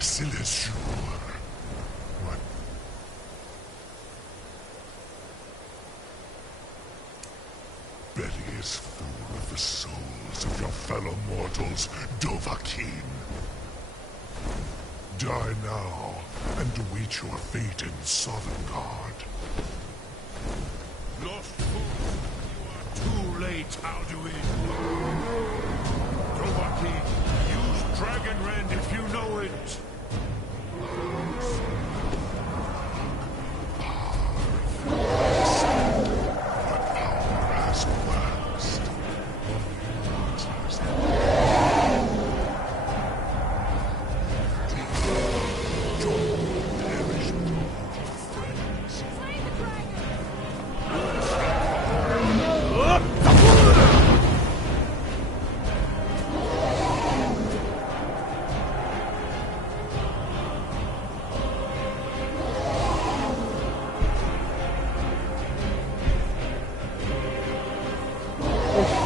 Silesure. What? Betty is full of the souls of your fellow mortals, Dovahkiin. Die now, and await your fate in Sovngarde. Lost fool, you are too late, Alduin. Dovahkiin, use Dragon Rend if you know it.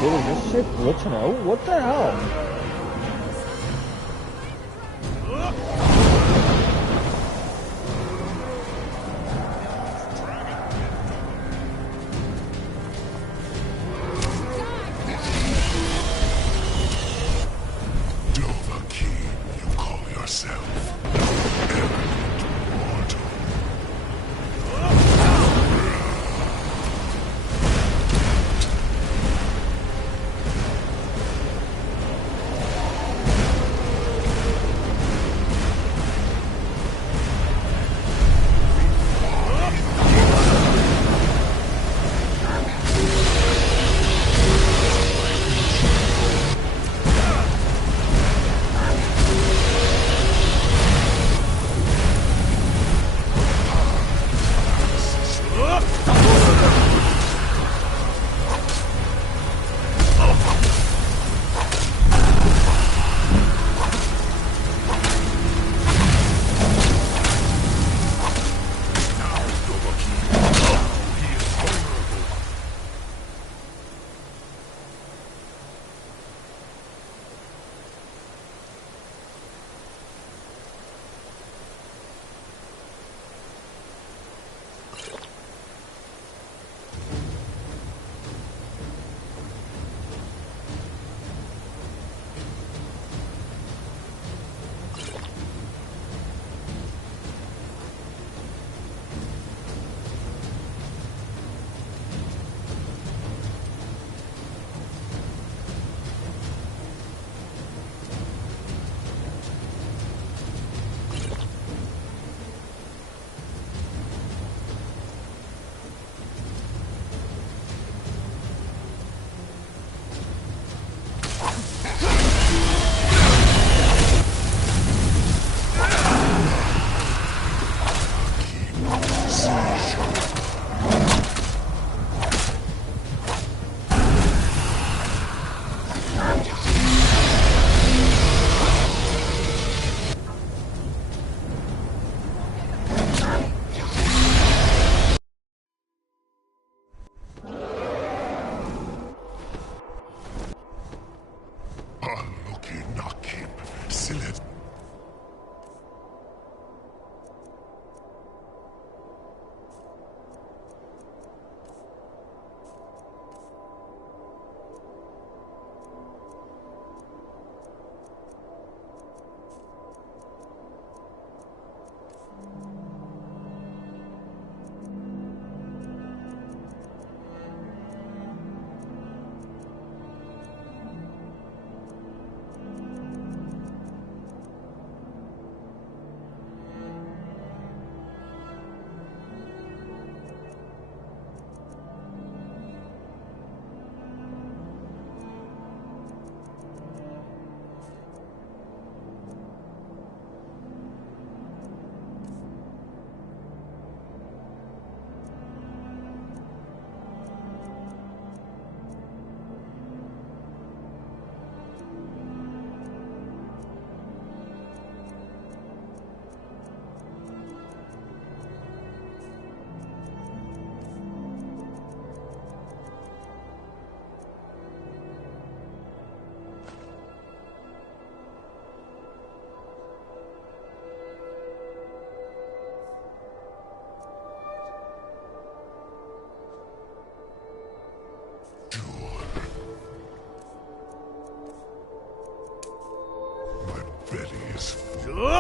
Dude, is this shit glitching out? What the hell? Dovahkiin, you call yourself. Arrogant mortal.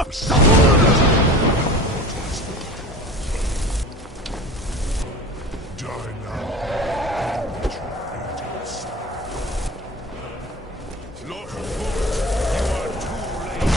for souls of your mortals. Die now, and let your fate soar. Lord of Force, you are too late.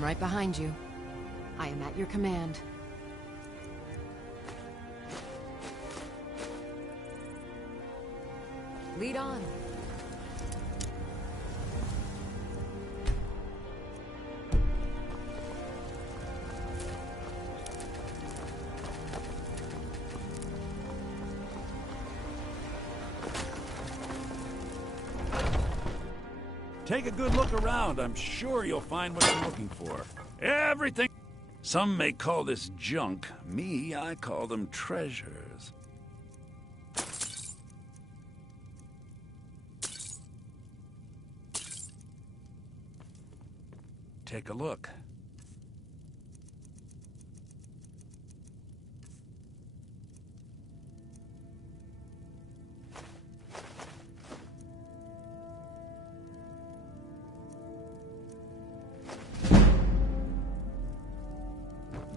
I'm right behind you. I am at your command. Lead on. Take a good look around. I'm sure you'll find what you're looking for. Everything. Some may call this junk. Me, I call them treasures. Take a look.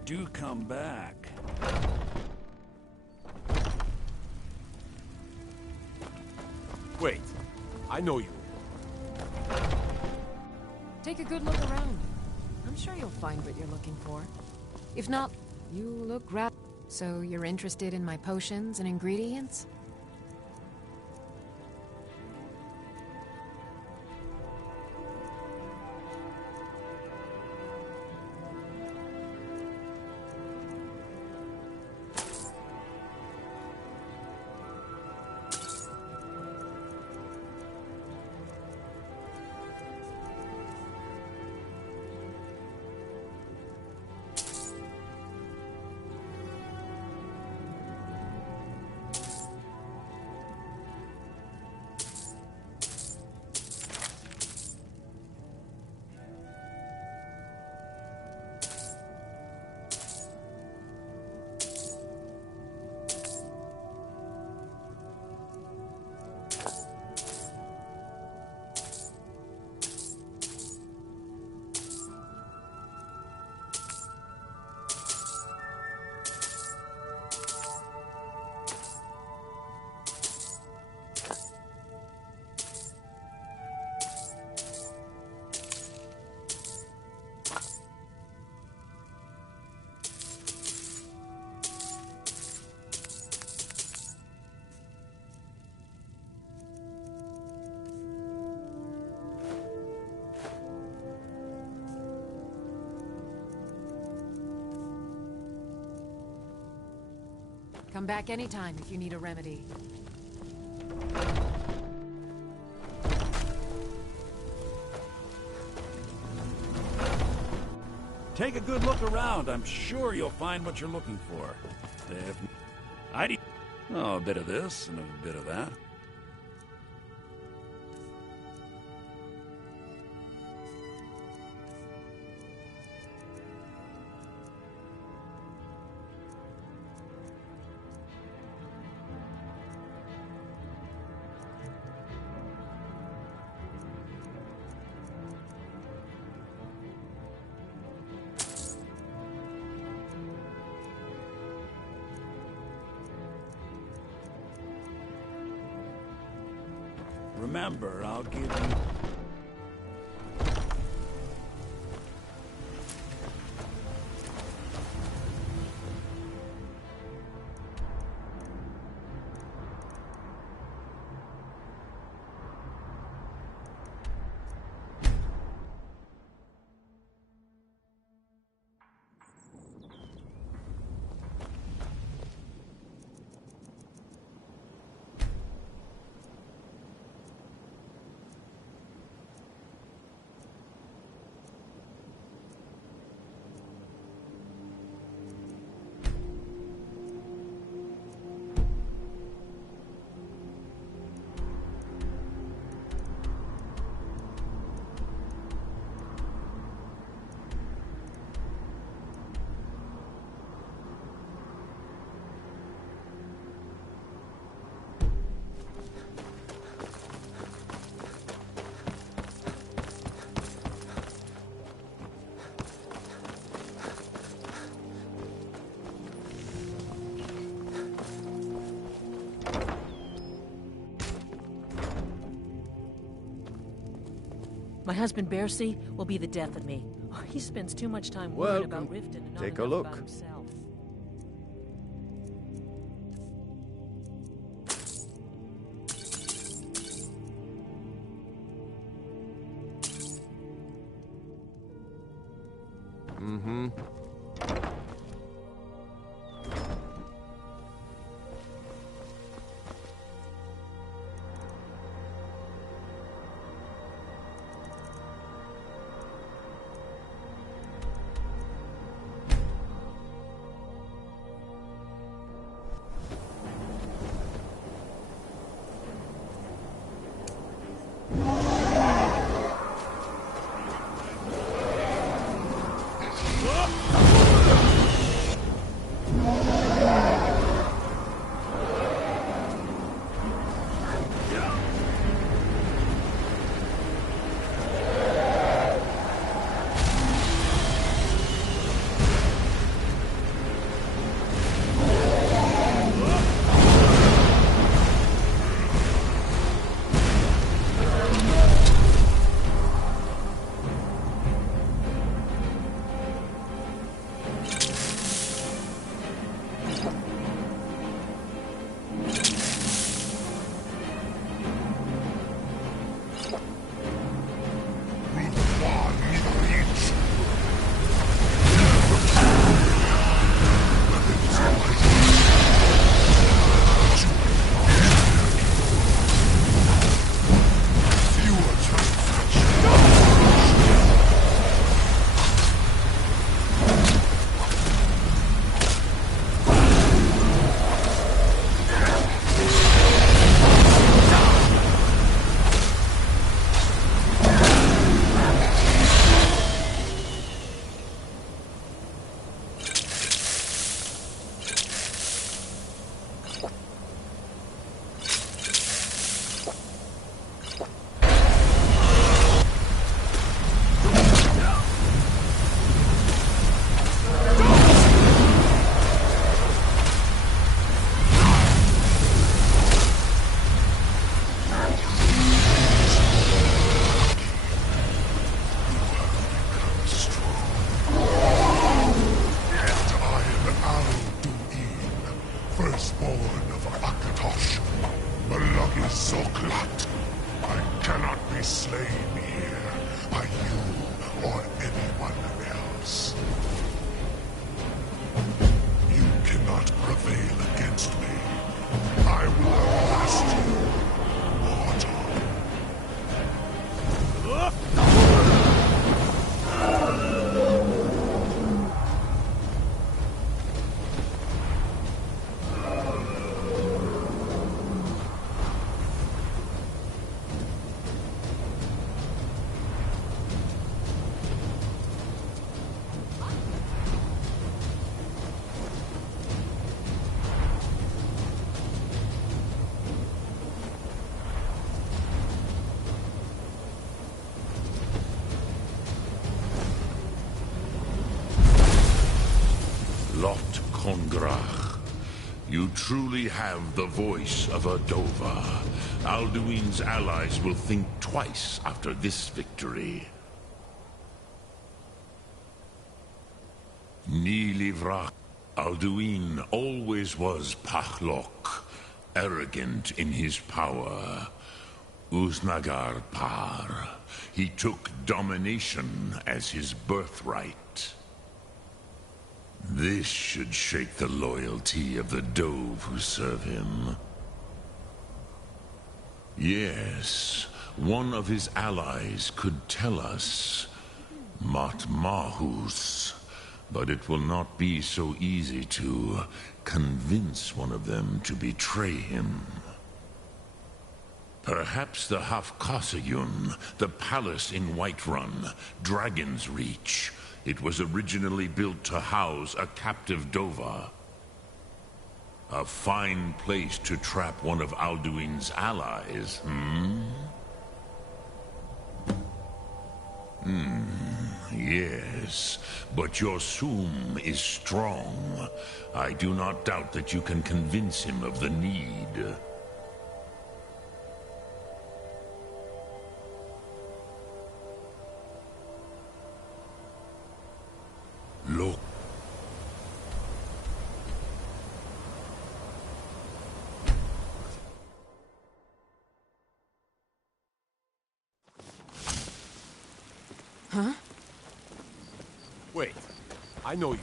Do come back. Wait, I know you. Take a good look around. I'm sure you'll find what you're looking for. If not, you look So you're interested in my potions and ingredients? Come back anytime if you need a remedy. Take a good look around. I'm sure you'll find what you're looking for. Oh, a bit of this and a bit of that. Remember, I'll give you... My husband Bercy will be the death of me. He spends too much time worrying about Welcome. Riften and not Take a enough look. about himself. Mm-hmm. Firstborn of Akatosh, Malagi Zoklat. I cannot be slain here by you or anyone else. You cannot prevail against me. I will outlast you, mortal. Lot Kongrach. You truly have the voice of a Dova. Alduin's allies will think twice after this victory. Ni Livrach. Alduin always was Pachlok, arrogant in his power. Uznagar Par. He took domination as his birthright. This should shake the loyalty of the Dove who serve him. Yes, one of his allies could tell us. Matmahus. But it will not be so easy to convince one of them to betray him. Perhaps the Hafkasayun, the palace in Whiterun, Dragon's Reach. It was originally built to house a captive Dova. A fine place to trap one of Alduin's allies, Yes, but your Sum is strong. I do not doubt that you can convince him of the need. Look. Huh? Wait, I know you.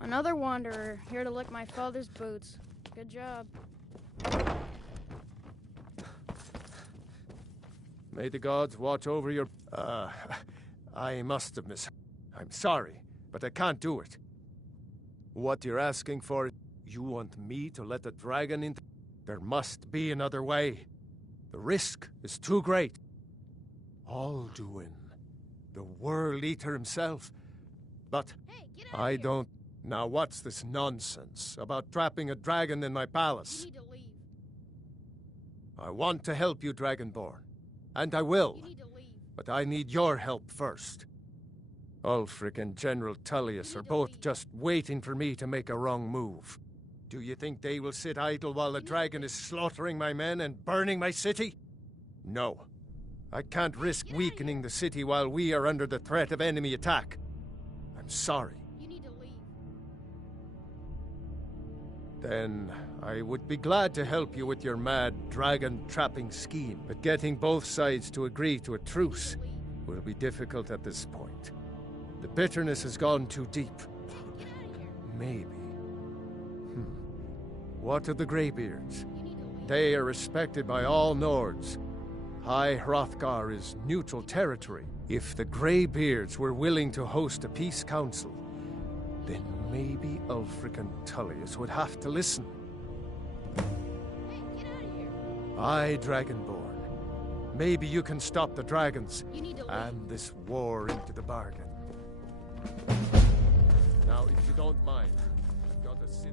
Another wanderer, here to lick my father's boots. Good job. May the gods watch over your... I must have I'm sorry, but I can't do it. What you're asking for, you want me to let the dragon in? There must be another way. The risk is too great. Alduin, the World Eater himself. But Hey, get out I of here. don't... Now what's this nonsense about trapping a dragon in my palace? You need to leave. I want to help you, Dragonborn. And I will. You need to leave. But I need your help first. Ulfric and General Tullius are both just waiting for me to make a wrong move. Do you think they will sit idle while the dragon is slaughtering my men and burning my city? No. I can't risk weakening the city while we are under the threat of enemy attack. I'm sorry. You need to leave. Then I would be glad to help you with your mad dragon-trapping scheme, but getting both sides to agree to a truce will be difficult at this point. The bitterness has gone too deep. Get out of here. Maybe. What of the Greybeards? You need to leave. They are respected by all Nords. High Hrothgar is neutral territory. If the Greybeards were willing to host a peace council, then maybe Ulfric and Tullius would have to listen. Hey, get out of here. Aye, Dragonborn. Maybe you can stop the dragons You need to leave. and this war into the bargain. Now, if you don't mind, I've got to sit...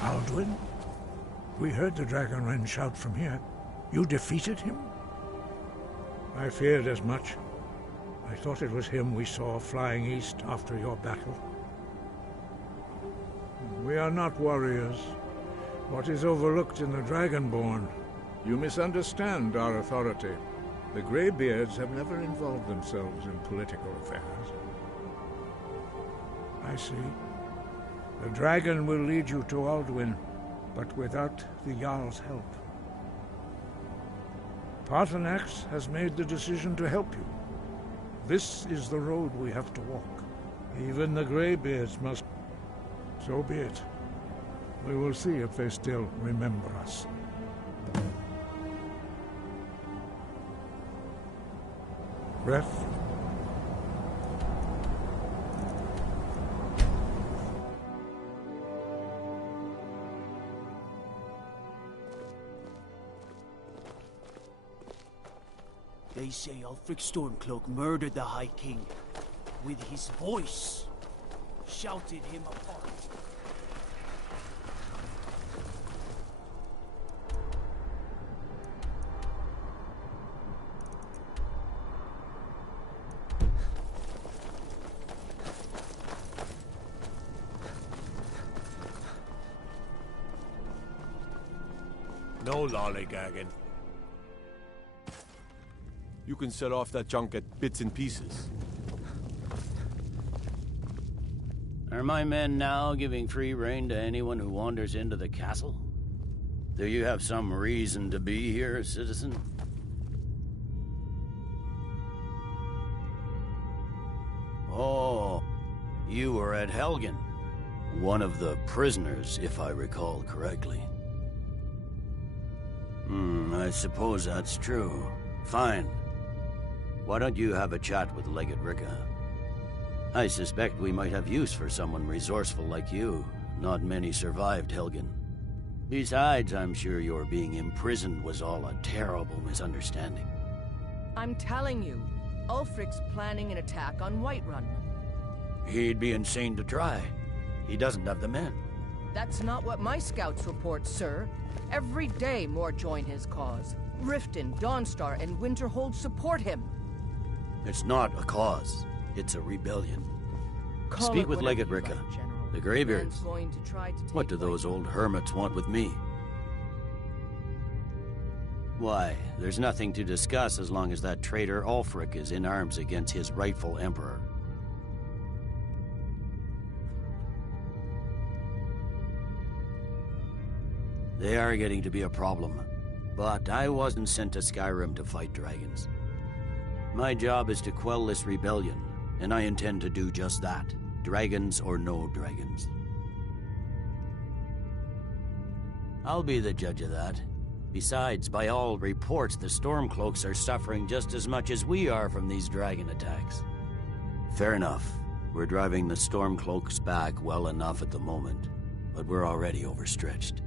Alduin? We heard the Dragonren shout from here. You defeated him? I feared as much. I thought it was him we saw flying east after your battle. We are not warriors. What is overlooked in the Dragonborn? You misunderstand our authority. The Greybeards have never involved themselves in political affairs. I see. The dragon will lead you to Alduin, but without the Jarl's help. Paarthurnax has made the decision to help you. This is the road we have to walk. Even the Greybeards must... So be it. We will see if they still remember us. breath. They say Ulfric Stormcloak murdered the High King with his voice, shouted him apart. No lollygagging. You can set off that junk at bits and pieces. Are my men now giving free rein to anyone who wanders into the castle? Do you have some reason to be here, citizen? Oh, you were at Helgen. One of the prisoners, if I recall correctly. I suppose that's true. Fine. Why don't you have a chat with Legate Ricka? I suspect we might have use for someone resourceful like you. Not many survived Helgen. Besides, I'm sure your being imprisoned was all a terrible misunderstanding. I'm telling you, Ulfric's planning an attack on Whiterun. He'd be insane to try. He doesn't have the men. That's not what my scouts report, sir. Every day more join his cause. Riften, Dawnstar, and Winterhold support him. It's not a cause. It's a rebellion. Call Speak it with whatever Legate you Ricka. like, General. The Greybeards. Man's going to try to take What do those old hermits want with me? Why, there's nothing to discuss as long as that traitor Ulfric is in arms against his rightful emperor. They are getting to be a problem. But I wasn't sent to Skyrim to fight dragons. My job is to quell this rebellion, and I intend to do just that. Dragons or no dragons. I'll be the judge of that. Besides, by all reports, the Stormcloaks are suffering just as much as we are from these dragon attacks. Fair enough. We're driving the Stormcloaks back well enough at the moment, but we're already overstretched.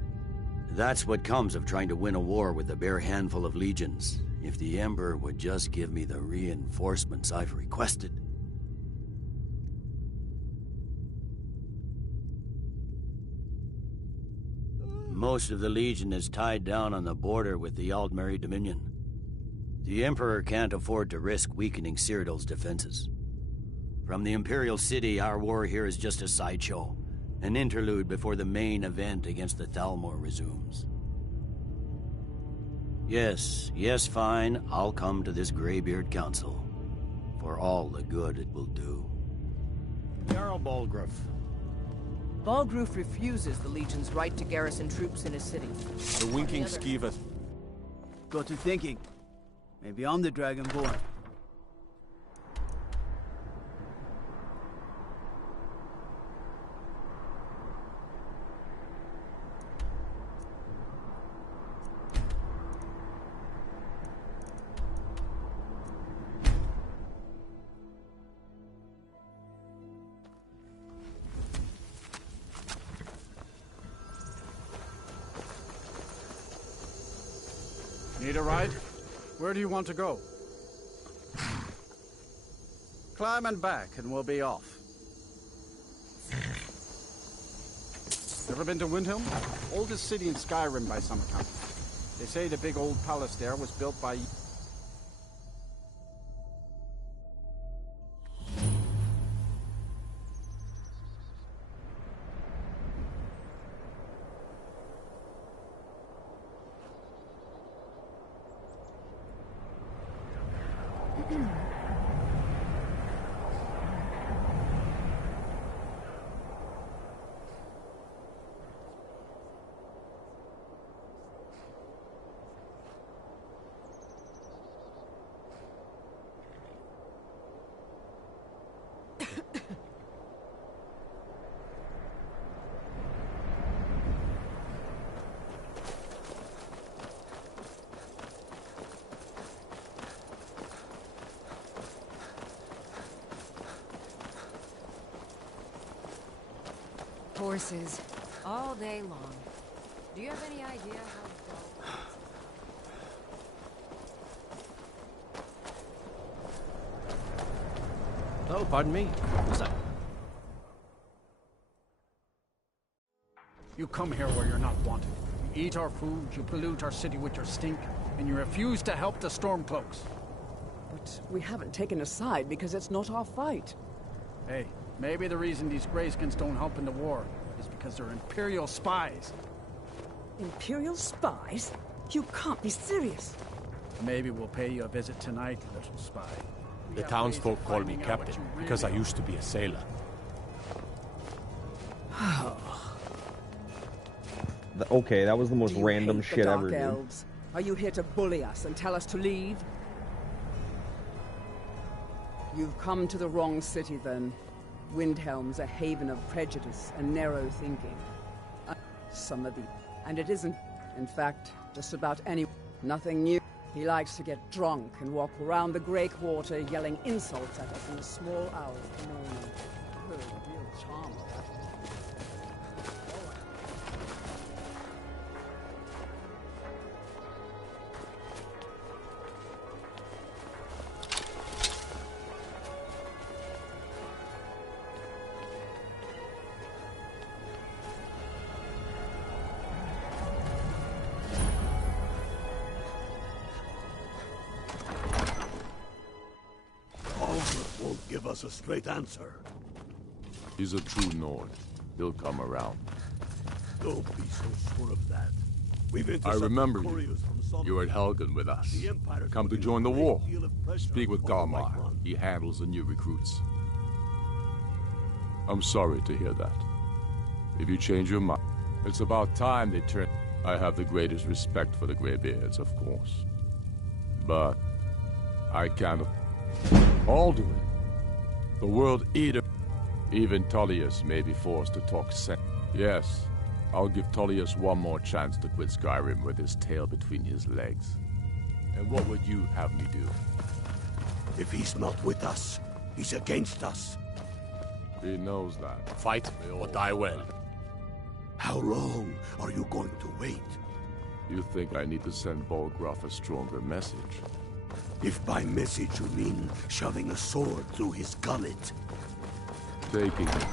That's what comes of trying to win a war with a bare handful of legions. If the Emperor would just give me the reinforcements I've requested. Most of the Legion is tied down on the border with the Aldmeri Dominion. The Emperor can't afford to risk weakening Cyrodiil's defenses. From the Imperial City, our war here is just a sideshow. An interlude before the main event against the Thalmor resumes. Yes, fine. I'll come to this Greybeard Council. For all the good it will do. Jarl Balgruuf. Balgruuf refuses the Legion's right to garrison troops in his city. The winking skeevet. Got to thinking. Maybe I'm the Dragonborn. Need a ride? Where do you want to go? Climb and back, and we'll be off. Ever been to Windhelm? Oldest city in Skyrim by some account. They say the big old palace there was built by... promises all day long. Do you have any idea how dull... Oh, pardon me. What's that? You come here where you're not wanted. You eat our food, you pollute our city with your stink, and you refuse to help the Stormcloaks. But we haven't taken a side because it's not our fight. Hey, maybe the reason these Greyskins don't help in the war is because they're Imperial spies. Imperial spies? You can't be serious. Maybe we'll pay you a visit tonight, little spy. The townsfolk call me captain because I used to be a sailor. Okay, that was the most random hate shit the ever, Dark dude. Elves? Are you here to bully us and tell us to leave? You've come to the wrong city, then. Windhelm's a haven of prejudice and narrow thinking. Some of the... And it isn't, in fact, just about any... Nothing new. He likes to get drunk and walk around the Grey Quarter yelling insults at us in the small hours of the morning. Oh, real charm of that. Won't give us a straight answer. He's a true Nord. He'll come around. Don't be so sure of that. We've I intercepted remember you. couriers from some... You were at Helgen with us. The Empire's Come to putting join a the great war. deal of pressure Speak with on the Galmar. White Run. He handles the new recruits. I'm sorry to hear that. If you change your mind, it's about time they turn... I have the greatest respect for the Greybeards, of course. But I can't... Alduin, the World Eater. Even Tullius may be forced to talk sense. Yes, I'll give Tullius one more chance to quit Skyrim with his tail between his legs. And what would you have me do? If he's not with us, he's against us. He knows that. Fight or die well. How long are you going to wait? You think I need to send Bolgraf a stronger message? If by message you mean shoving a sword through his gullet. Taking it.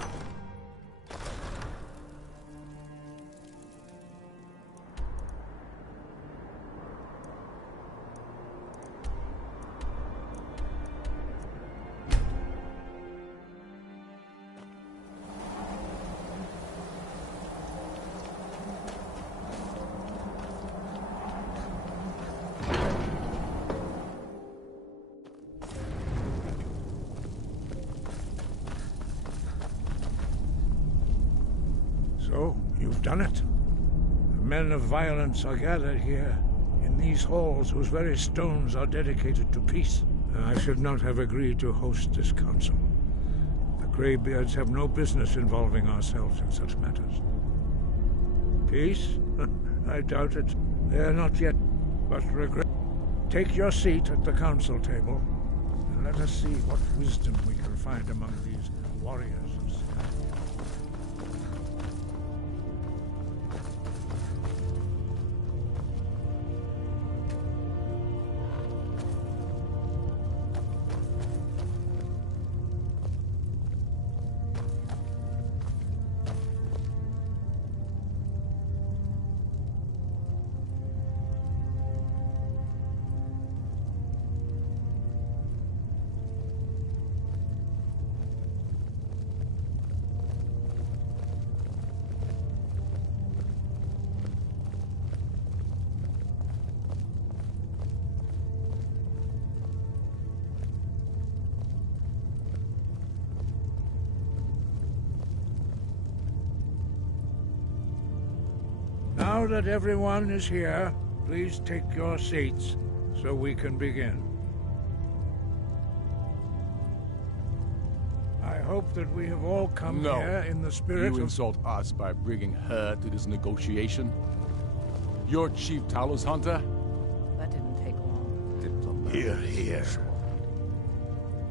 So, you've done it. The men of violence are gathered here, in these halls whose very stones are dedicated to peace. I should not have agreed to host this council. The Greybeards have no business involving ourselves in such matters. Peace? I doubt it. They are not yet, but regret. Take your seat at the council table, and let us see what wisdom we can find among these warriors of Sky. Now that everyone is here, please take your seats so we can begin. I hope that we have all come here in the spirit You of... insult us by bringing her to this negotiation? You're Chief Talos Hunter? That didn't take long. Here, here.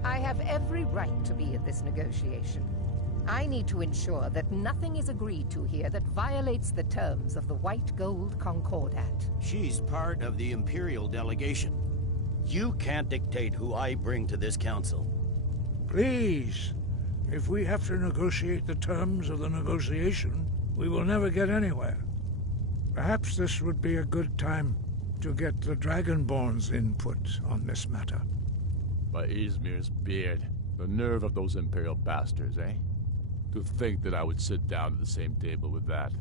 I have every right to be at this negotiation. I need to ensure that nothing is agreed to here that violates the terms of the White Gold Concordat. She's part of the Imperial delegation. You can't dictate who I bring to this council. Please. If we have to negotiate the terms of the negotiation, we will never get anywhere. Perhaps this would be a good time to get the Dragonborn's input on this matter. By Izmir's beard, the nerve of those Imperial bastards, eh? To think that I would sit down at the same table with that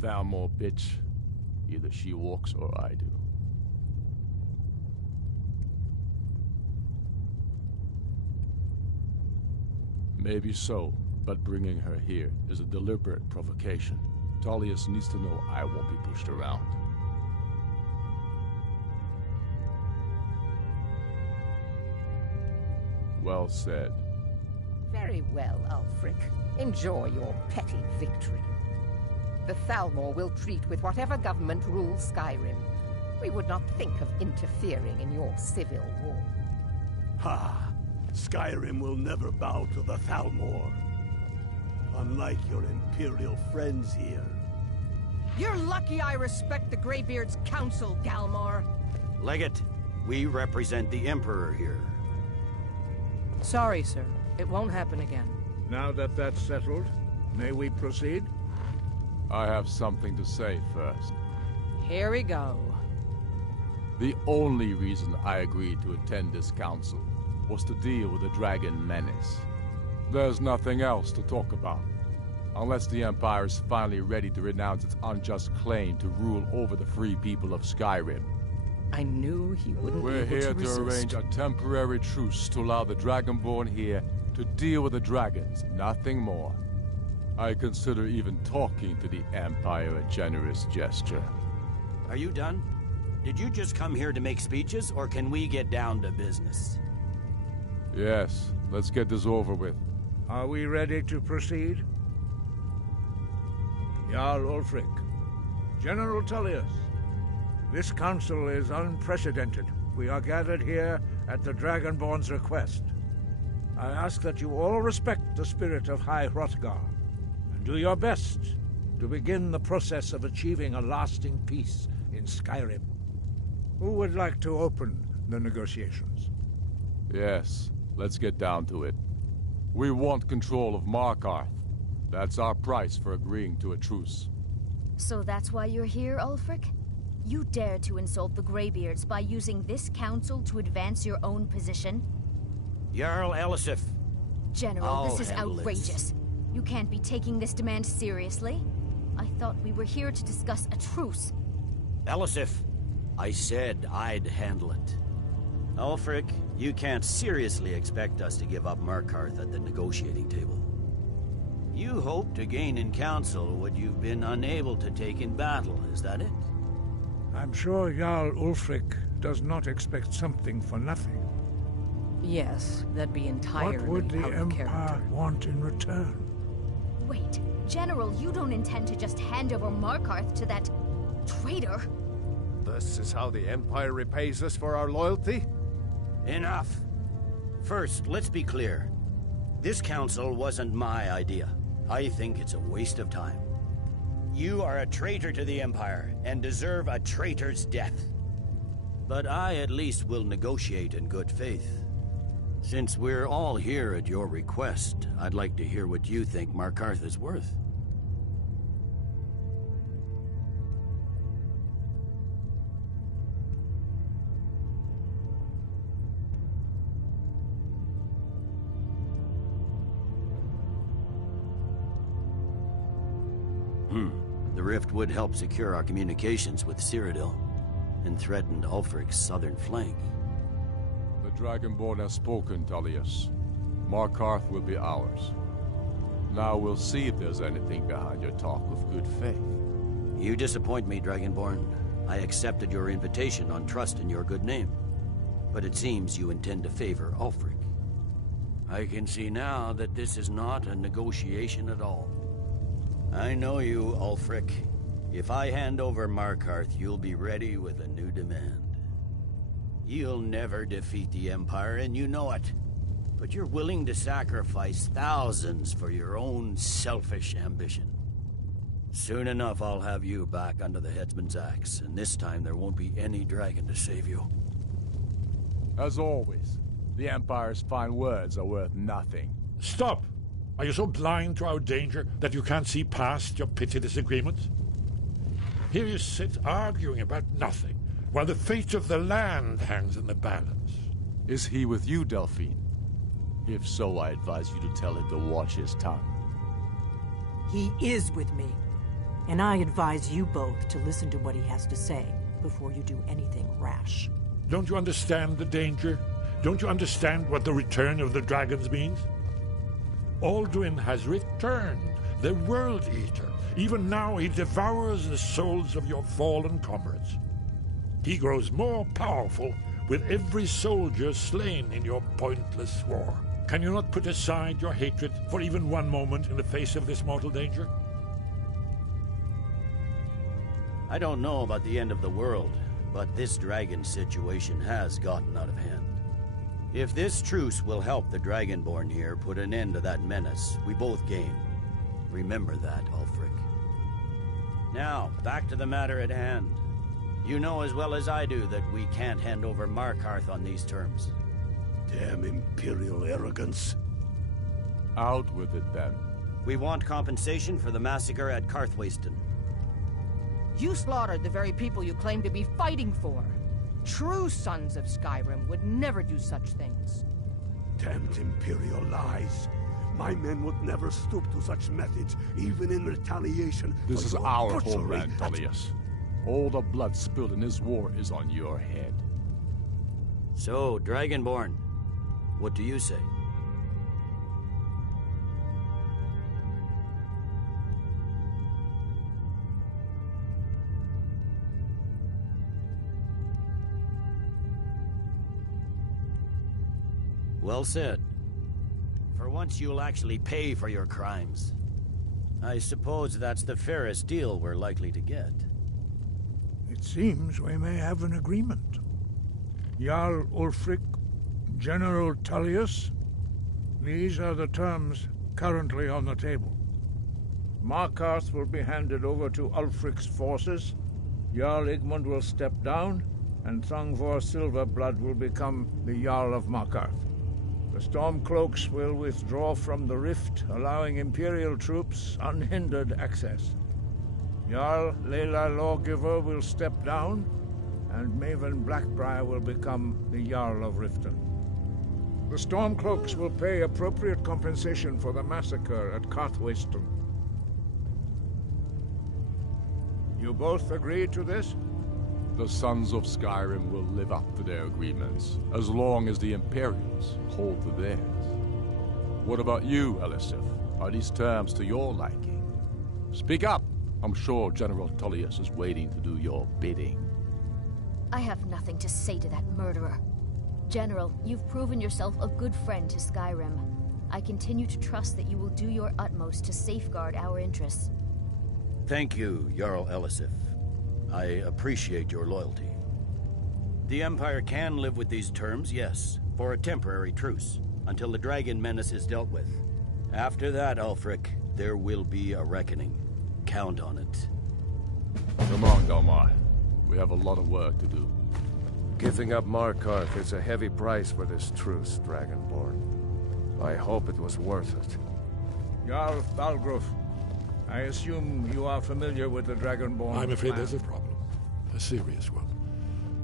Thalmor bitch. Either she walks or I do. Maybe so, but bringing her here is a deliberate provocation. Tullius needs to know I won't be pushed around. Well said. Very well, Ulfric. Enjoy your petty victory. The Thalmor will treat with whatever government rules Skyrim. We would not think of interfering in your civil war. Ha! Skyrim will never bow to the Thalmor. Unlike your Imperial friends here. You're lucky I respect the Greybeard's counsel, Galmar. Legate, we represent the Emperor here. Sorry, sir. It won't happen again. Now that that's settled, may we proceed? I have something to say first. Here we go. The only reason I agreed to attend this council was to deal with the dragon menace. There's nothing else to talk about. Unless the Empire is finally ready to renounce its unjust claim to rule over the free people of Skyrim. I knew he wouldn't We're be able here to to resist. arrange a temporary truce to allow the Dragonborn here to deal with the dragons, nothing more. I consider even talking to the Empire a generous gesture. Are you done? Did you just come here to make speeches, or can we get down to business? Yes, let's get this over with. Are we ready to proceed? Jarl Ulfric, General Tullius, this council is unprecedented. We are gathered here at the Dragonborn's request. I ask that you all respect the spirit of High Hrothgar, and do your best to begin the process of achieving a lasting peace in Skyrim. Who would like to open the negotiations? Yes, let's get down to it. We want control of Markarth. That's our price for agreeing to a truce. So that's why you're here, Ulfric? You dare to insult the Greybeards by using this council to advance your own position? Jarl Elisif. General, I'll this is handle outrageous. You can't be taking this demand seriously. I thought we were here to discuss a truce. Elisif, I said I'd handle it. Ulfric, you can't seriously expect us to give up Markarth at the negotiating table. You hope to gain in council what you've been unable to take in battle, is that it? I'm sure Jarl Ulfric does not expect something for nothing. Yes, that'd be entirely What would the out of Empire character. want in return? Wait, General, you don't intend to just hand over Markarth to that traitor? This is how the Empire repays us for our loyalty? Enough. First, let's be clear. This council wasn't my idea. I think it's a waste of time. You are a traitor to the Empire, and deserve a traitor's death. But I at least will negotiate in good faith. Since we're all here at your request, I'd like to hear what you think Markarth is worth. The rift would help secure our communications with Cyrodiil, and threatened Ulfric's southern flank. The Dragonborn has spoken, Tullius. Markarth will be ours. Now we'll see if there's anything behind your talk of good faith. You disappoint me, Dragonborn. I accepted your invitation on trust in your good name. But it seems you intend to favor Ulfric. I can see now that this is not a negotiation at all. I know you, Ulfric. If I hand over Markarth, you'll be ready with a new demand. You'll never defeat the Empire, and you know it. But you're willing to sacrifice thousands for your own selfish ambition. Soon enough, I'll have you back under the headsman's axe, and this time there won't be any dragon to save you. As always, the Empire's fine words are worth nothing. Stop! Are you so blind to our danger that you can't see past your petty disagreements? Here you sit arguing about nothing, while the fate of the land hangs in the balance. Is he with you, Delphine? If so, I advise you to tell him to watch his tongue. He is with me, and I advise you both to listen to what he has to say before you do anything rash. Don't you understand the danger? Don't you understand what the return of the dragons means? Alduin has returned, the World Eater. Even now he devours the souls of your fallen comrades. He grows more powerful with every soldier slain in your pointless war. Can you not put aside your hatred for even one moment in the face of this mortal danger? I don't know about the end of the world, but this dragon situation has gotten out of hand. If this truce will help the Dragonborn here put an end to that menace, we both gain. Remember that, Ulfric. Now, back to the matter at hand. You know as well as I do that we can't hand over Markarth on these terms. Damn Imperial arrogance. Out with it, then. We want compensation for the massacre at Karthwasten. You slaughtered the very people you claim to be fighting for. True sons of Skyrim would never do such things. Damned Imperial lies. My men would never stoop to such methods, even in retaliation. This is our butchery. homeland, Tullius. All the blood spilled in this war is on your head. So, Dragonborn, what do you say? Well said. For once you'll actually pay for your crimes. I suppose that's the fairest deal we're likely to get. It seems we may have an agreement. Jarl Ulfric, General Tullius, these are the terms currently on the table. Markarth will be handed over to Ulfric's forces, Jarl Igmund will step down, and Thongvor Silverblood will become the Jarl of Markarth. The Stormcloaks will withdraw from the rift, allowing Imperial troops unhindered access. Jarl Layla Lawgiver will step down, and Maven Blackbriar will become the Jarl of Riften. The Stormcloaks will pay appropriate compensation for the massacre at Karthwasten. You both agree to this? The Sons of Skyrim will live up to their agreements, as long as the Imperials hold to theirs. What about you, Elisif? Are these terms to your liking? Speak up! I'm sure General Tullius is waiting to do your bidding. I have nothing to say to that murderer. General, you've proven yourself a good friend to Skyrim. I continue to trust that you will do your utmost to safeguard our interests. Thank you, Jarl Elisif. I appreciate your loyalty. The Empire can live with these terms, yes, for a temporary truce, until the dragon menace is dealt with. After that, Ulfric, there will be a reckoning. Count on it. Come on, Dalmar. We have a lot of work to do. Giving up Markarth is a heavy price for this truce, Dragonborn. I hope it was worth it. Jarl Balgruf, I assume you are familiar with the Dragonborn. I'm afraid there's a problem. A serious one.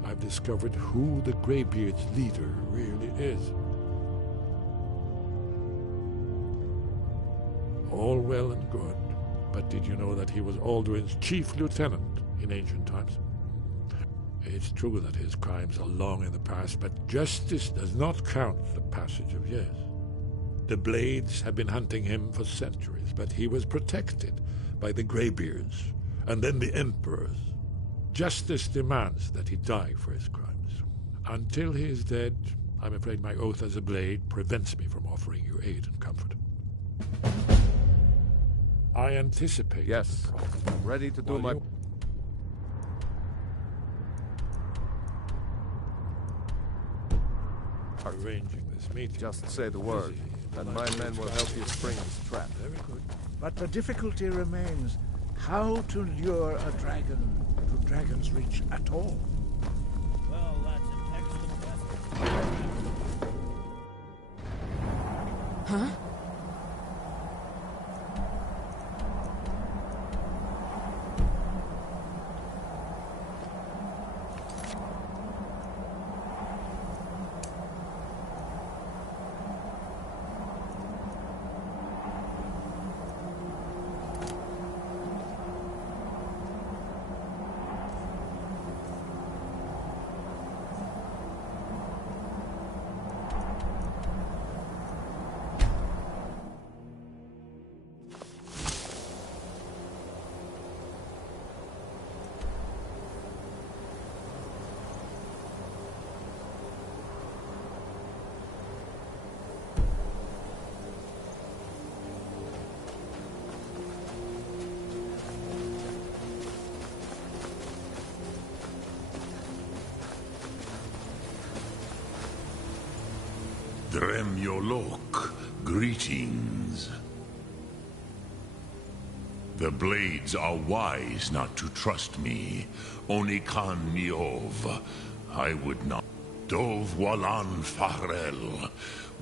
I've discovered who the Greybeard's leader really is. All well and good, but did you know that he was Alduin's chief lieutenant in ancient times? It's true that his crimes are long in the past, but justice does not count the passage of years. The Blades have been hunting him for centuries, but he was protected by the Greybeards, and then the Emperors. Justice demands that he die for his crimes. Until he is dead, I'm afraid my oath as a Blade prevents me from offering you aid and comfort. I anticipate... Yes, I'm ready to do my... arranging this meeting. Just say the word, and my men will help you spring this trap. Very good. But the difficulty remains how to lure a dragon to Dragon's Reach at all. Well, that's an excellent question. Huh? Dremyolok, greetings. The blades are wise not to trust me. Onikan Niov, I would not. Dov Walan Farel,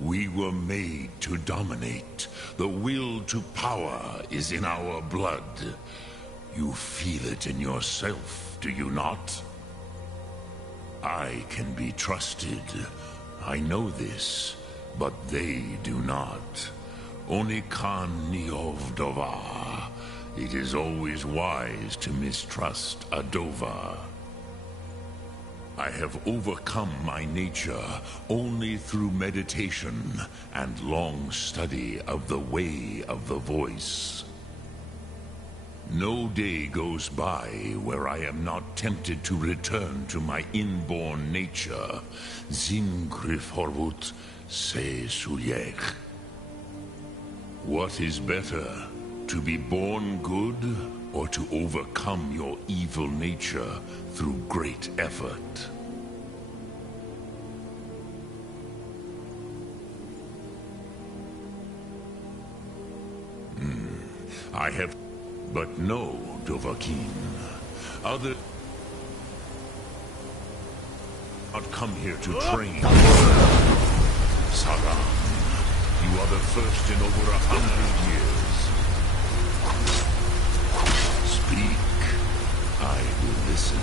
we were made to dominate. The will to power is in our blood. You feel it in yourself, do you not? I can be trusted. I know this. But they do not. Onikan Niov Dova. It is always wise to mistrust a Dova. I have overcome my nature only through meditation and long study of the way of the voice. No day goes by where I am not tempted to return to my inborn nature. Zingrifhorvut Se Sulyech. What is better, to be born good or to overcome your evil nature through great effort? I have, but no, Dovahkiin. Other not come here to train. Saram, you are the first in over 100 years. Speak. I will listen.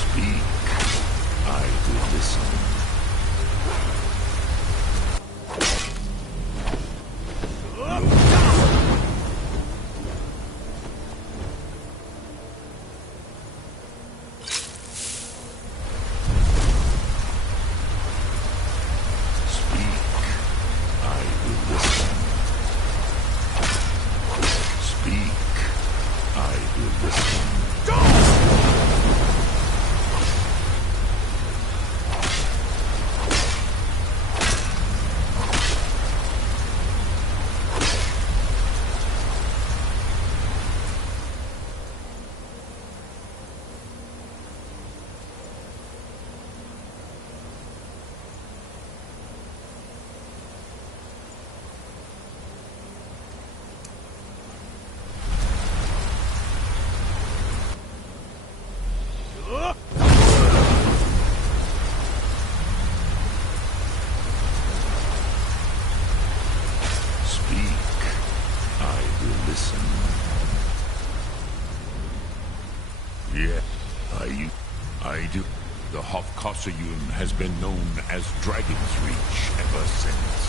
Speak. I will listen. The Hofkossayun has been known as Dragon's Reach ever since.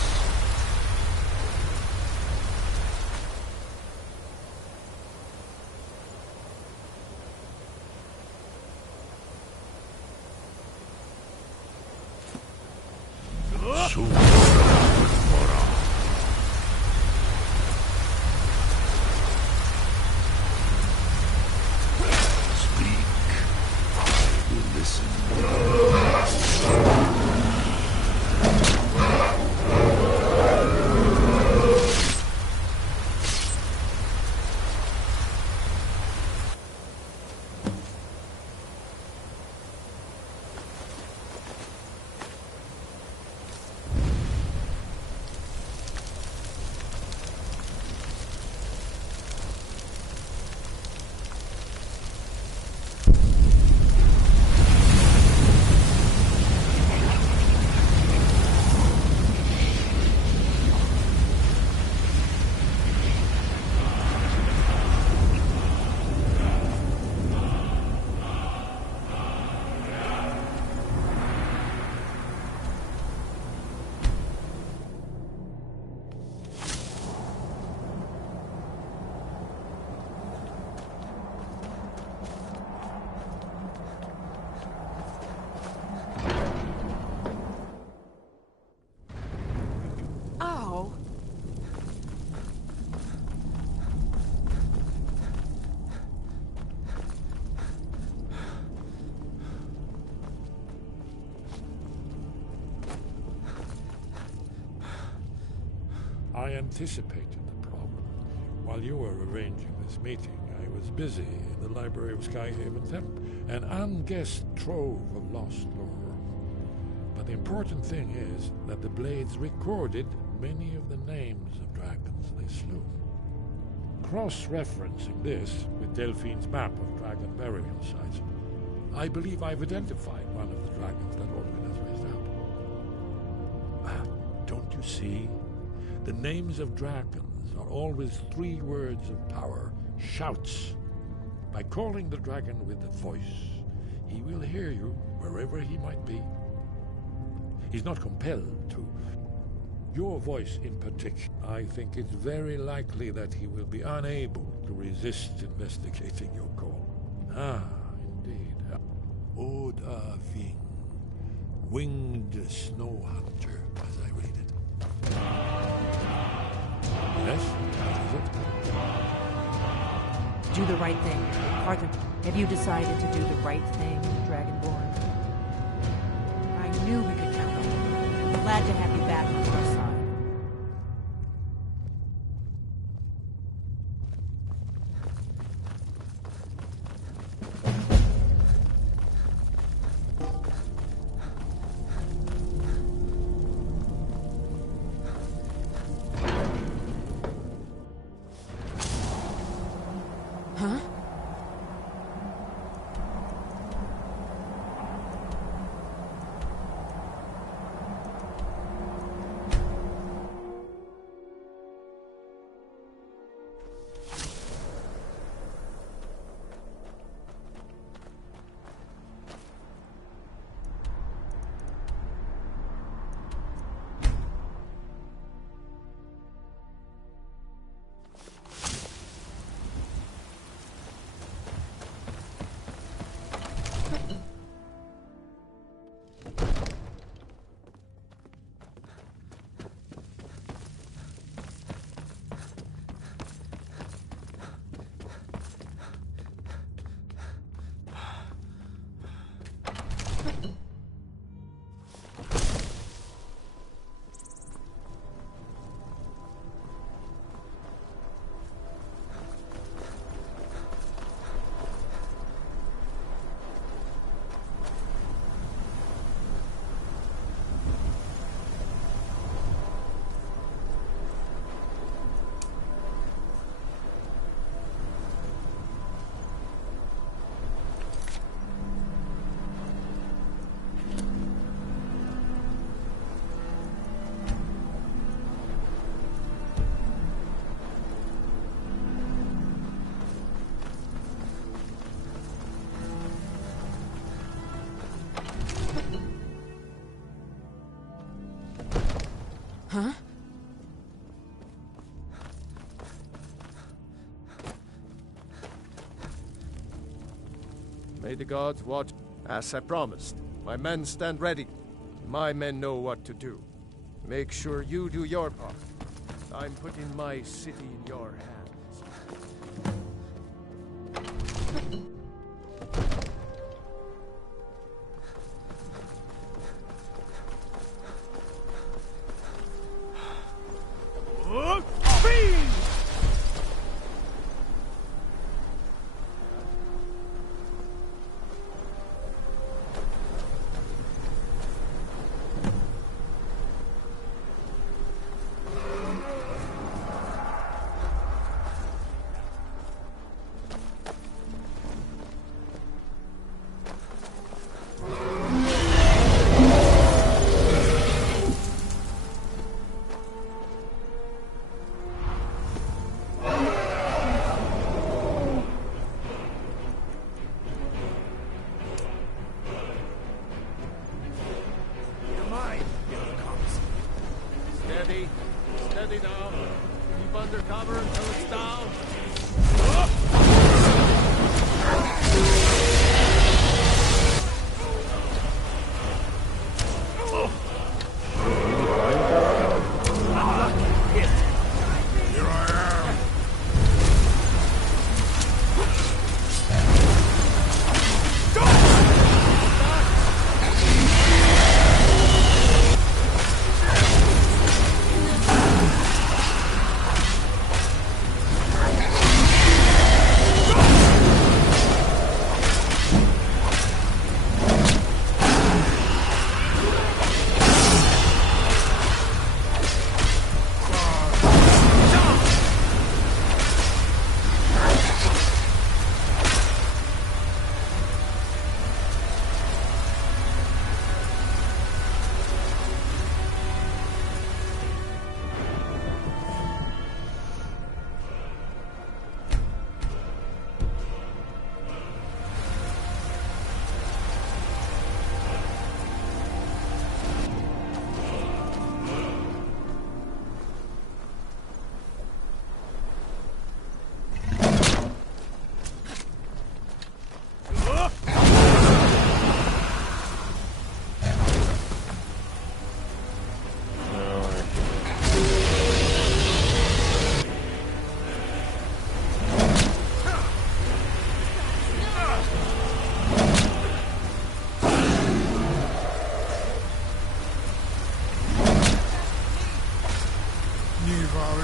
I anticipated the problem. While you were arranging this meeting, I was busy in the library of Skyhaven Temple, an unguessed trove of lost lore. But the important thing is that the Blades recorded many of the names of dragons they slew. Cross-referencing this with Delphine's map of dragon burial sites, I believe I've identified one of the dragons that Alduin has raised up. Don't you see? The names of dragons are always 3 words of power, shouts. By calling the dragon with the voice, he will hear you wherever he might be. He's not compelled to. Your voice in particular, I think it's very likely that he will be unable to resist investigating your call. Ah, indeed. Odahving, winged snow hunter, as I read it. Yes, that is it. Do the right thing. Arthur, have you decided to do the right thing, Dragonborn? I knew we could count on you. Glad to have you back on our side. Huh? May the gods watch. As I promised, my men stand ready. My men know what to do. Make sure you do your part. I'm putting my city in your hands.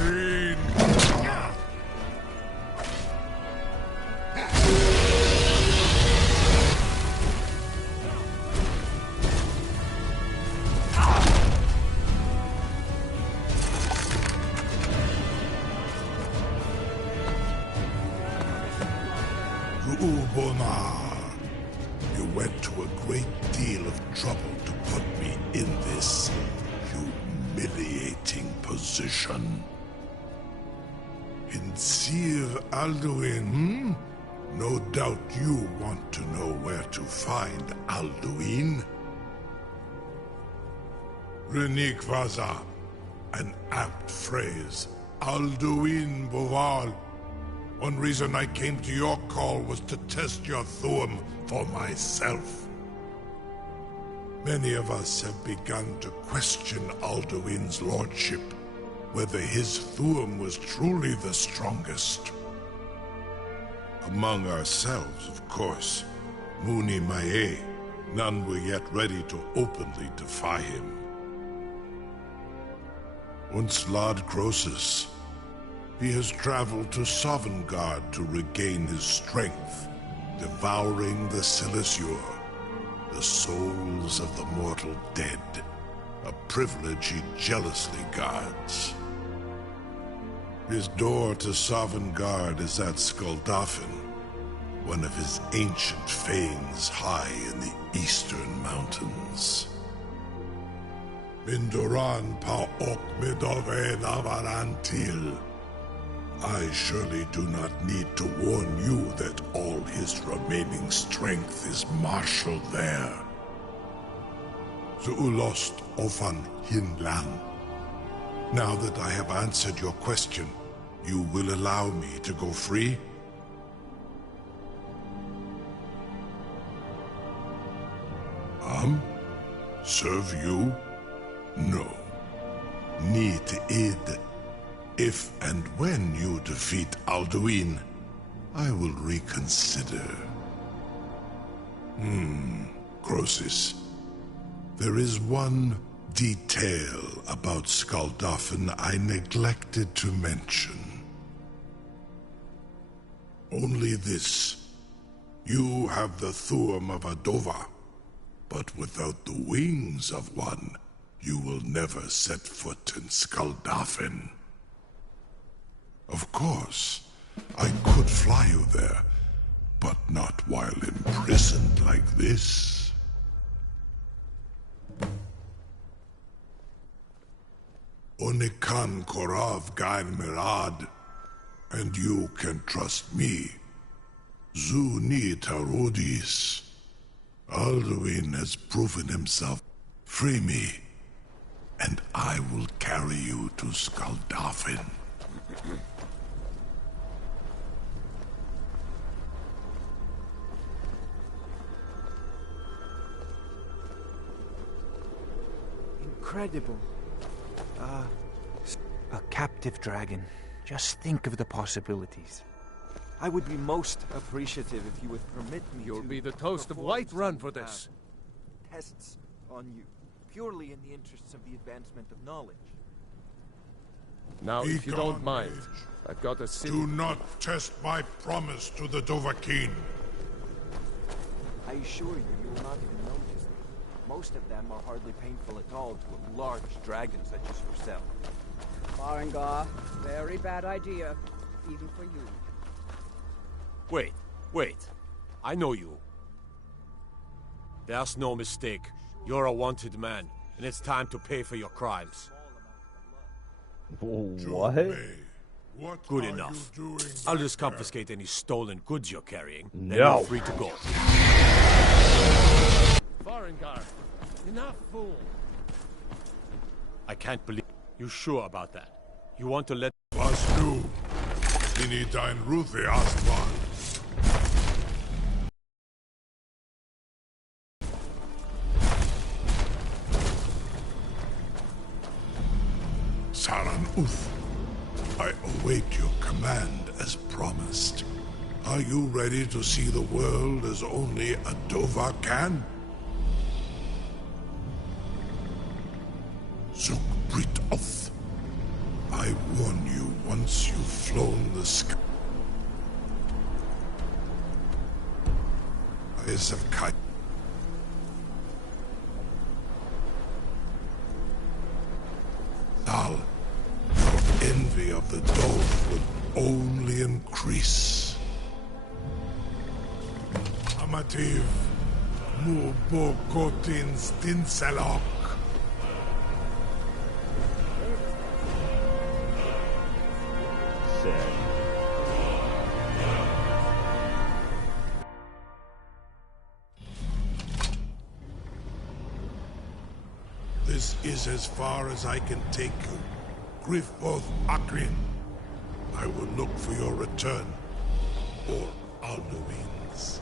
Alduin! You went to a great deal of trouble to put me in this humiliating position. In Sir Alduin, No doubt you want to know where to find Alduin. Renik Vaza, an apt phrase. Alduin Boval. One reason I came to your call was to test your Thuum for myself. Many of us have begun to question Alduin's lordship, whether his Thuum was truly the strongest. Among ourselves, of course, Muni Mae, none were yet ready to openly defy him. Once Lord Croesus, he has traveled to Sovngarde to regain his strength, devouring the Silesure, the souls of the mortal dead, a privilege he jealously guards. His door to Sovngarde is at Skuldafn, one of his ancient fanes high in the eastern mountains. Mindoran pa ok midove navarantil. I surely do not need to warn you that all his remaining strength is marshaled there. Zuulost ofan hinlan. Now that I have answered your question, you will allow me to go free? Serve you? No. Need aid. If and when you defeat Alduin, I will reconsider. Croesus. There is one detail about Skuldafn I neglected to mention. Only this. You have the Thuum of a Dova, but without the wings of one, you will never set foot in Skuldafn. Of course, I could fly you there, but not while imprisoned like this. Onikan Korav Gair Mirad, and you can trust me. Zuni Tarudis. Alduin has proven himself. Free me, and I will carry you to Skuldafn. Incredible. A captive dragon. Just think of the possibilities. I would be most appreciative if you would permit me You'll be the toast of Whiterun for this. Tests on you, purely in the interests of the advancement of knowledge. Now, if you don't mind, I've got a city... Do not test my promise to the Dovahkiin. I assure you, you will not even notice them. Most of them are hardly painful at all to a large dragon such as yourself. Farengar, very bad idea, even for you. Wait. I know you. There's no mistake. You're a wanted man, and it's time to pay for your crimes. What? Good enough. I'll just confiscate any stolen goods you're carrying. Then No. you're free to go. Farengar, enough, fool. I can't believe... You sure about that? You want to let... Was nu. Ini dein Ruthi Astval. Saran Uth, I await your command as promised. Are you ready to see the world as only a Dova can? Zuk Brit Oth, I warn you. Once you've flown the sky of kite. Zal, your envy of the dome will only increase. Amativ, Mubo Kotin Stinselok. This is as far as I can take you. Grifoth Akrin. I will look for your return. Or Alduin's.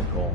that call.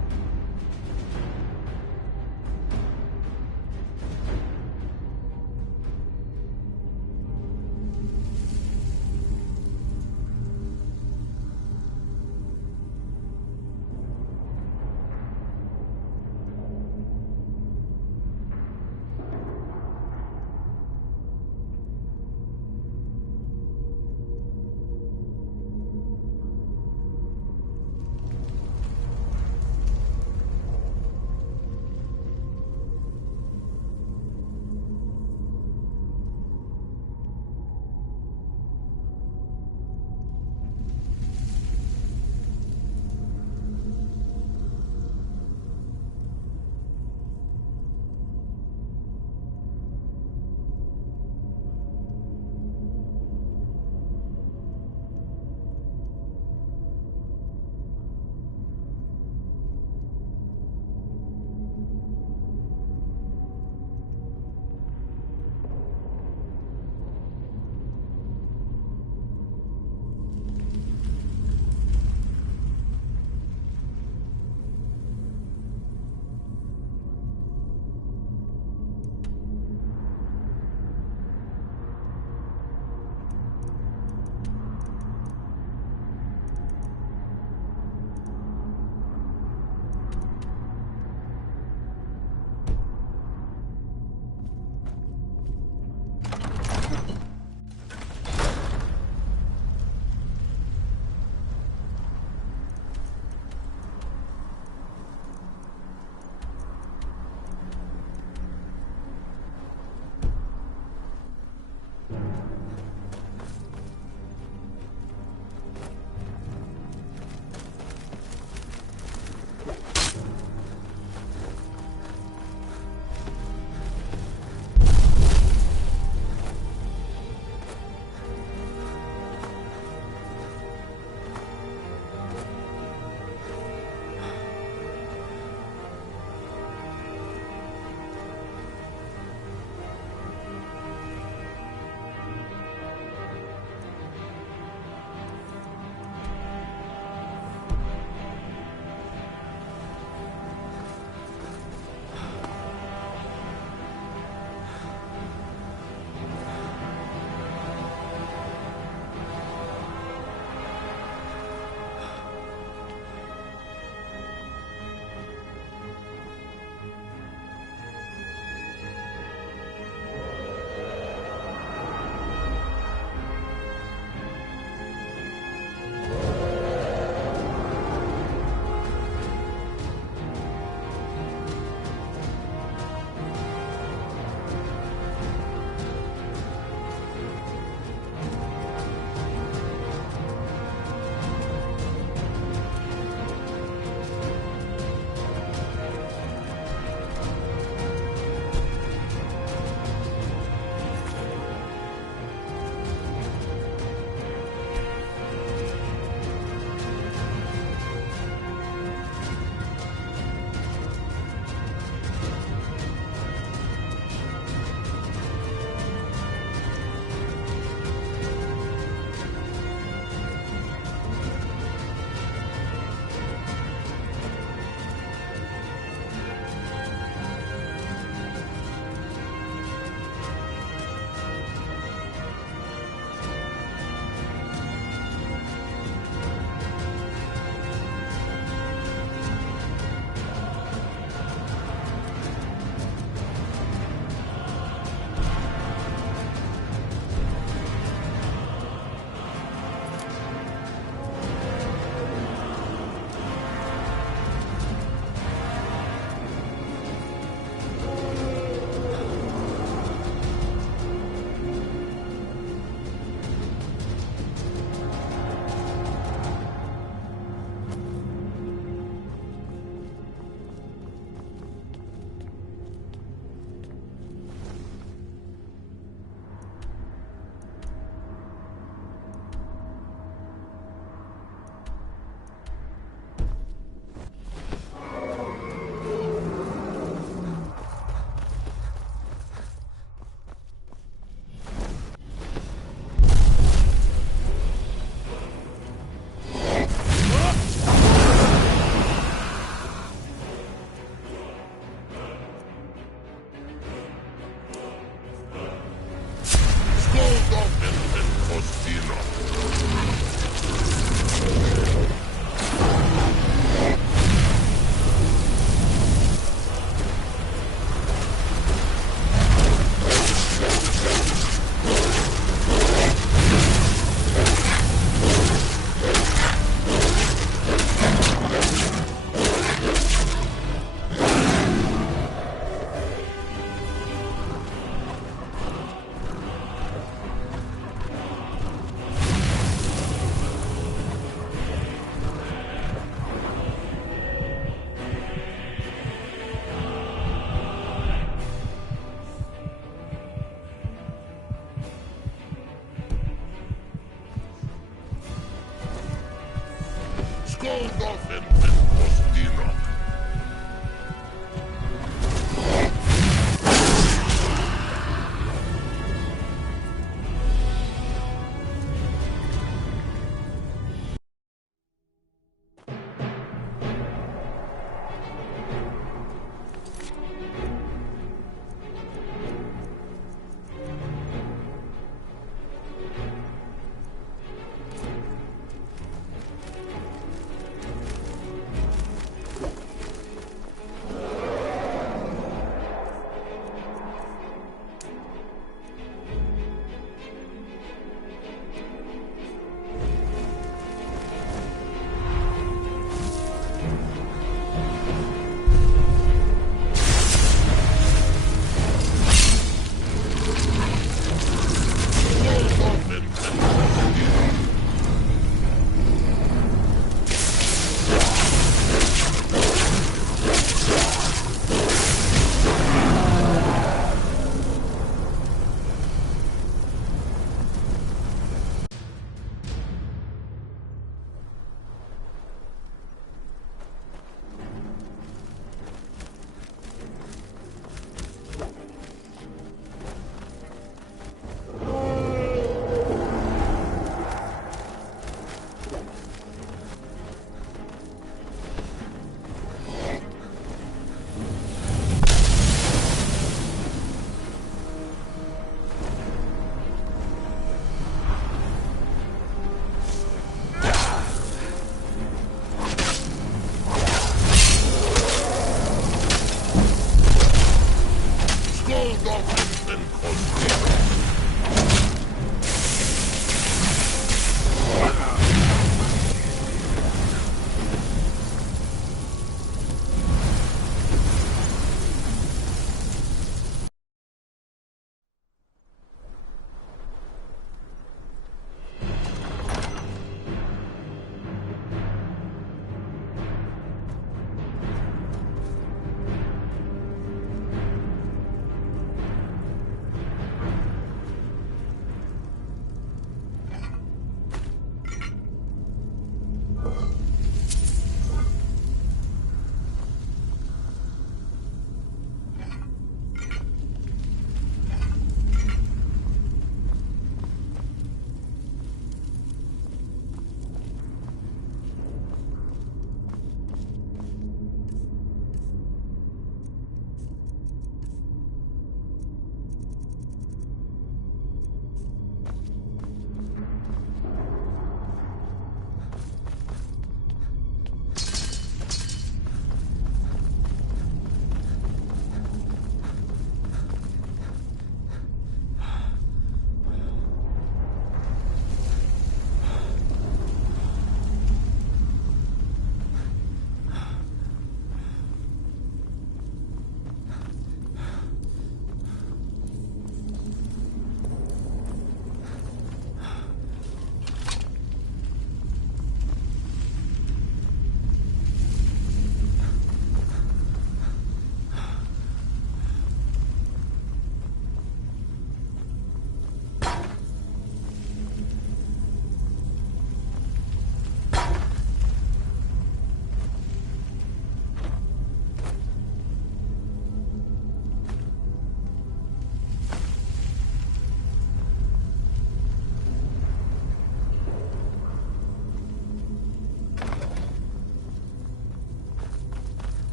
Golgothen and Postinok.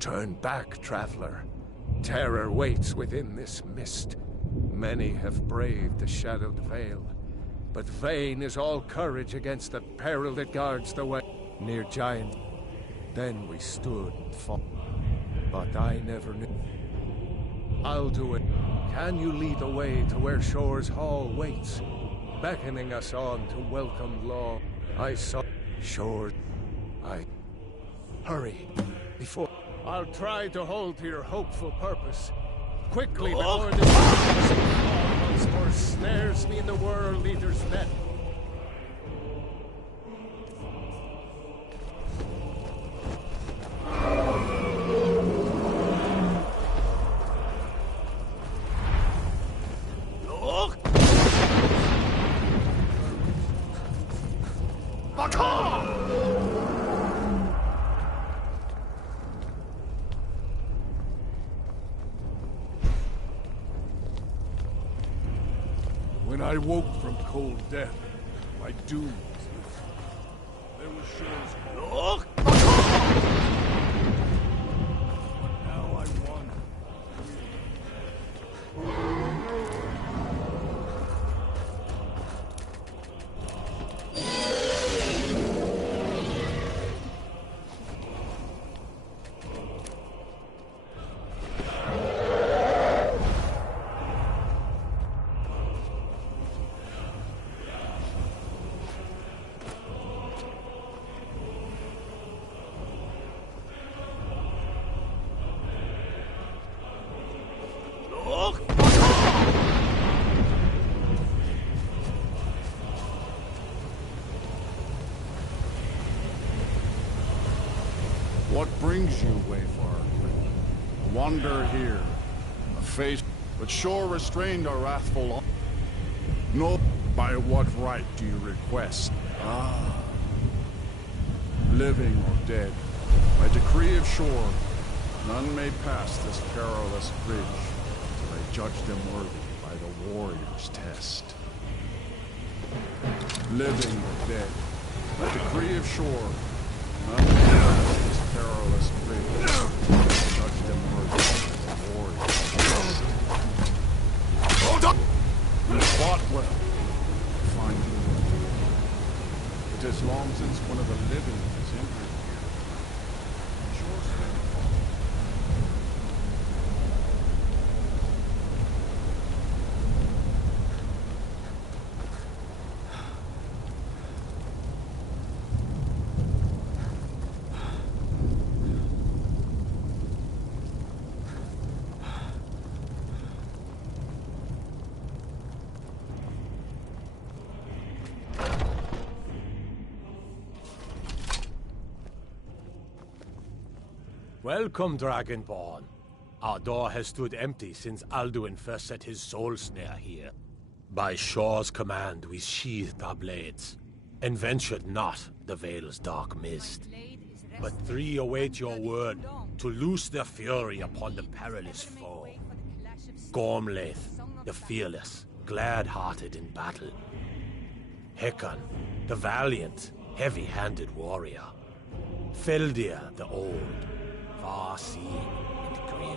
Turn back, traveler. Terror waits within this mist. Many have braved the shadowed veil, but vain is all courage against the peril that guards the way. Near Giant, then we stood and fought, but I never knew. Alduin, can you lead the way to where Shore's Hall waits, beckoning us on to welcome law? I saw Shore. Hurry, before... I'll try to hold to your hopeful purpose. Quickly, before this fall once more snares me in the World Eater's net. When I woke from cold death, my doom was lifted. There was Shore's Hall. But now I wander. What brings you, Wayfarer? A wander here, a fate, but Shore restrained our wrathful arm. No, by what right do you request? Living or dead, by decree of Shore, none may pass this perilous bridge till I judge them worthy by the warrior's test. Living or dead, by decree of Shore, none may pass this perilous bridge till I judge them worthy by the warrior's test. Hold up! You fought well. Find you. It is long since one of the living has entered here. Shore's been fought. Welcome, Dragonborn. Our door has stood empty since Alduin first set his soul snare here. By Shore's command, we sheathed our blades, and ventured not the Vale's dark mist. But three await your word to loose their fury upon the perilous foe. Gormlaith, the fearless, glad-hearted in battle. Hekon, the valiant, heavy-handed warrior. Feldir, the old, far-seeing and grim.